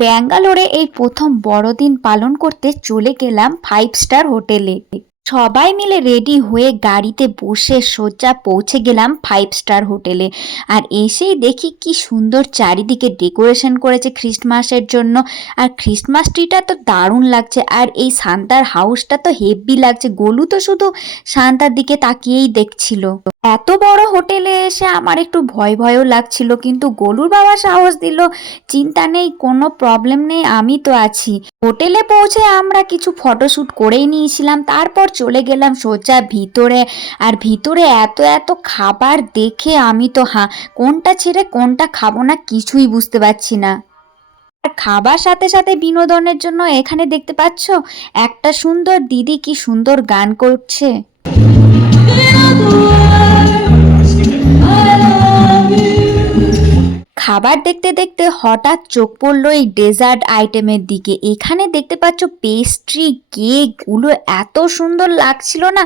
ব্যাঙ্গালোরে এই প্রথম বড়দিন পালন করতে চলে গেলাম 5 স্টার হোটেলে। সবাই মিলে রেডি হয়ে গাড়িতে বসে সোজা পৌঁছে গেলাম 5 স্টার হোটেলে। আর এসেই দেখি কি সুন্দর চারিদিকে ডেকোরেশন করেছে ক্রিসমাসের জন্য। আর ক্রিসমাস ট্রিটা তো দারুণ লাগছে, আর এই সান্তার হাউসটা তো হেভি লাগছে। গোলু তো শুধু সান্তার দিকে তাকিয়েই দেখছিল। এত বড় হোটেলে এসে আমার একটু ভয় ভয়ও লাগছিল, কিন্তু গোলুর বাবা সাহস দিল, চিন্তা নেই, কোনো প্রবলেম নেই, আমি তো আছি। হোটেলে পৌঁছে আমরা কিছু ফটোশ্যুট করেই নিয়েছিলাম, তারপর চলে গেলাম সোজা ভিতরে। আর ভিতরে এত এত খাবার দেখে আমি তো কোনটা ছেড়ে কোনটা খাবো না কিছুই বুঝতে পারছি না। আর খাবার সাথে সাথে বিনোদনের জন্য এখানে দেখতে পাচ্ছ একটা সুন্দর দিদি কি সুন্দর গান করছে। খাবার দেখতে দেখতে হঠাৎ চোখ পড়লো এই ডেজার্ট আইটেমের দিকে। এখানে দেখতে পাচ্ছ পেস্ট্রি, কেকগুলো এত সুন্দর লাগছিল না,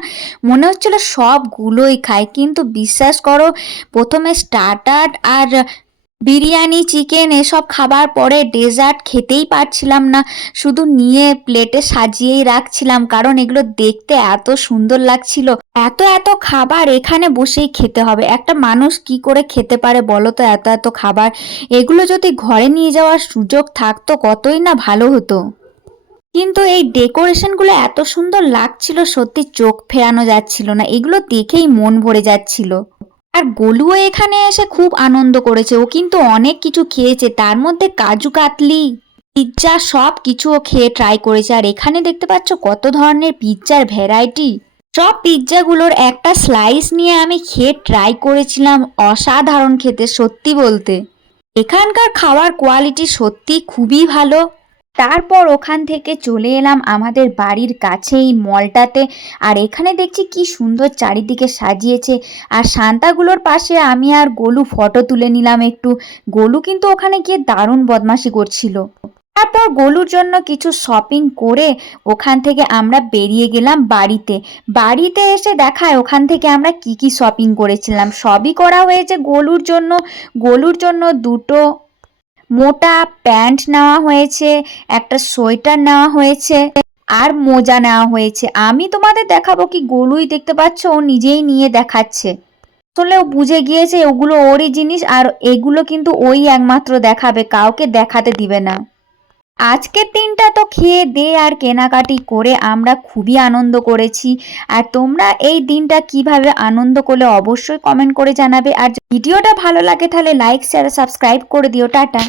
মনে হচ্ছিল সবগুলোই খায়। কিন্তু বিশ্বাস করো, প্রথমে স্টার্টার আর বিরিয়ানি, চিকেন এসব খাবার পরে ডেজার্ট খেতেই পারছিলাম না, শুধু নিয়ে প্লেটে সাজিয়েই রাখছিলাম, কারণ এগুলো দেখতে এত সুন্দর লাগছিল। এত এত খাবার এখানে বসেই খেতে হবে, একটা মানুষ কি করে খেতে পারে বলো তো এত এত খাবার। এগুলো যদি ঘরে নিয়ে যাওয়ার সুযোগ থাকতো কতই না ভালো হতো। কিন্তু এই ডেকোরেশনগুলো এত সুন্দর লাগছিল, সত্যি চোখ ফেরানো যাচ্ছিল না, এগুলো দেখেই মন ভরে যাচ্ছিল। আর গোলুও এখানে এসে খুব আনন্দ করেছে, ও কিন্তু অনেক কিছু খেয়েছে, তার মধ্যে কাজু কাতলি, পিৎজা সব কিছু ও খেয়ে ট্রাই করেছে। আর এখানে দেখতে পাচ্ছ কত ধরনের পিৎজার ভ্যারাইটি। সব পিৎজাগুলোর একটা স্লাইস নিয়ে আমি খেয়ে ট্রাই করেছিলাম, অসাধারণ খেতে সত্যি বলতে। এখানকার খাওয়ার কোয়ালিটি সত্যি খুবই ভালো। তারপর ওখান থেকে চলে এলাম আমাদের বাড়ির কাছেই মলটাতে। আর এখানে দেখছি কি সুন্দর চারিদিকে সাজিয়েছে। আর সান্তাগুলোর পাশে আমি আর গোলু ফটো তুলে নিলাম একটু। গোলু কিন্তু ওখানে গিয়ে দারুণ বদমাশি করছিল। তারপর গোলুর জন্য কিছু শপিং করে ওখান থেকে আমরা বেরিয়ে গেলাম বাড়িতে। বাড়িতে এসে দেখায় ওখান থেকে আমরা কি কি শপিং করেছিলাম। সবই করা হয়েছে গোলুর জন্য। গোলুর জন্য দুটো মোটা প্যান্ট নেওয়া হয়েছে, একটা সোয়েটার নেওয়া হয়েছে, আর মোজা নেওয়া হয়েছে। আমি তোমাদের দেখাবো কি, গোলুই দেখতে পাচ্ছ ও নিজেই নিয়ে দেখাচ্ছে। আসলে ও বুঝে গিয়েছে ওগুলো ওরই জিনিস, আর এগুলো কিন্তু ওই একমাত্র দেখাবে, কাউকে দেখাতে দিবে না। আজকের দিনটা তো খেয়ে দে আর কেনাকাটি করে আমরা খুবই আনন্দ করেছি। আর তোমরা এই দিনটা কিভাবে আনন্দ করলে অবশ্যই কমেন্ট করে জানাবে। আর ভিডিওটা ভালো লাগে তাহলে লাইক, শেয়ার, সাবস্ক্রাইব করে দিও। টাটা।